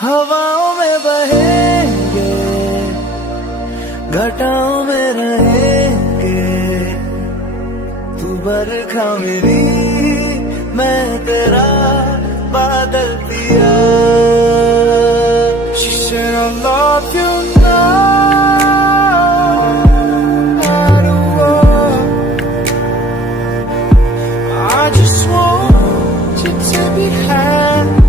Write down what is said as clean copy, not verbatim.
हवाओं में बहेंगे, घटाओं में रहेंगे, तू बरखा मेरी, मैं तेरा बादल पिया। She said I love you now, I don't want, I just want you to be happy.